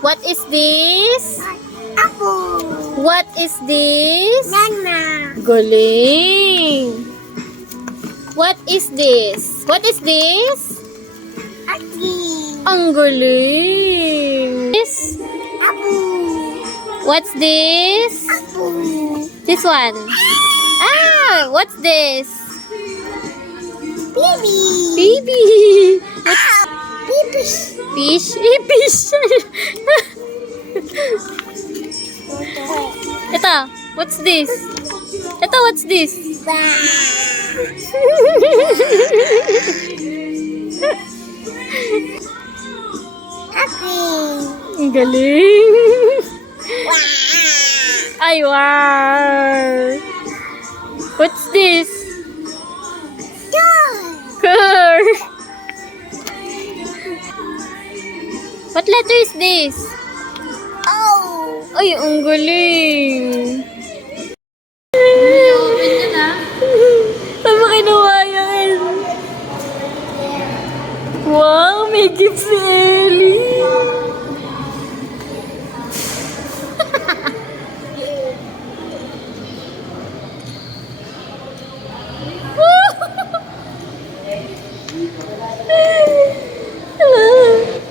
What is this? Apple. What is this? Nana. Galing. What is this? What is this? Ati. Ang galing. This? Apple. What's this? Apple. This one. Ah, what's this? Baby. Baby. Baby. Fish? Eh, fish. Ito, what's this? Ito, what's this? Happy. Ang galing. Ay, wow. What's this? Car. What letter is this? Oh. Ay, ang galing. Saan mo kinuha yan? Wow, may gift si Ellie.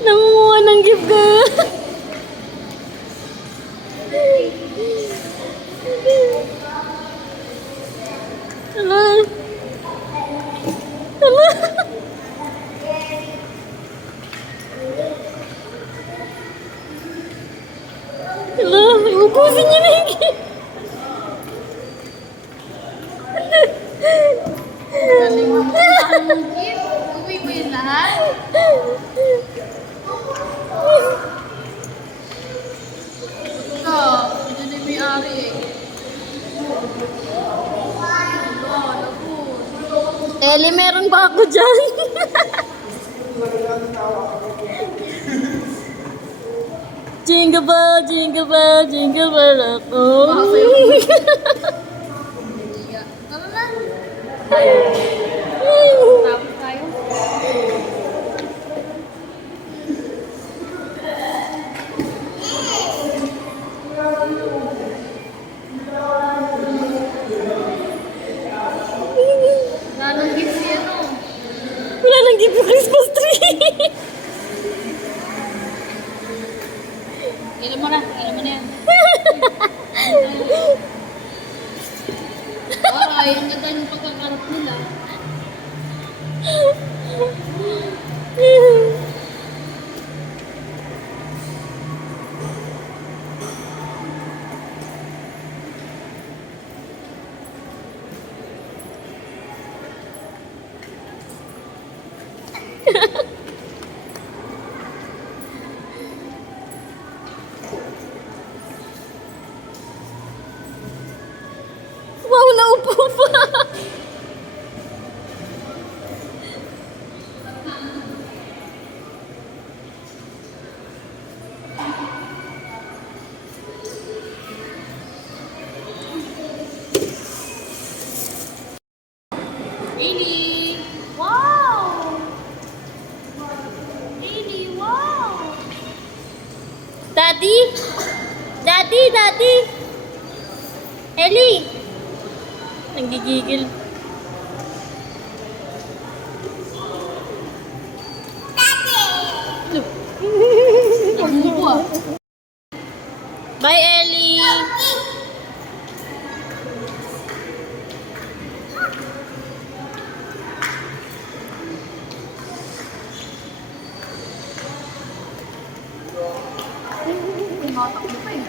Nangunguha ng gift ka. Hala. Hala. Hala, ubusin niya na yung gift. Uwi mo yun lahat? Ito, ito na yung may-ari eh. Ellie, meron ba ako dyan? Jingle bell, jingle bell, jingle bell ako. Tara na. Tapos tayo. Lalong gift yan o. Wala nang gift yung Christmas tree. Ilan mo na yan. Ay, ang ganda yung pagkakarap nila. Wow, naupo pa. Hailey! Wow! Hailey, wow! Daddy? Daddy, Daddy? Ellie? Nanggigigil. Nabubo ah. Bye, Ellie. Tumatakbo pa eh.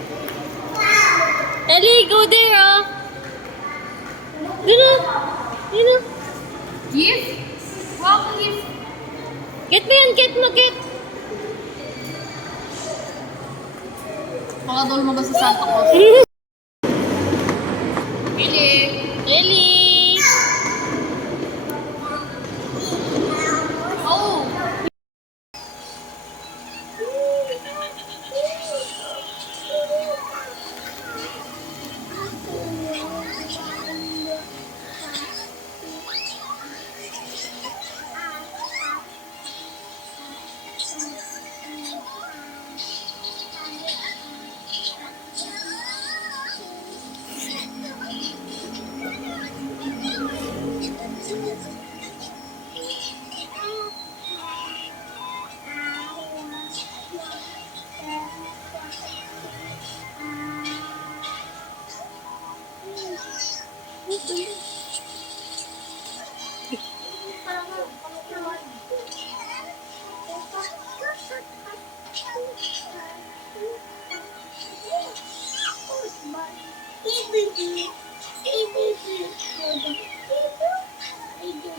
Ellie, go there, oh. Dino. Dino. Gift? Wow, gift. Get mo yan, get mo, get. Baka daw lumabas sa Santa Claus. Hailey! Ellie. Oh! Ibu. Ibu. Ibu. Ibu. Ibu.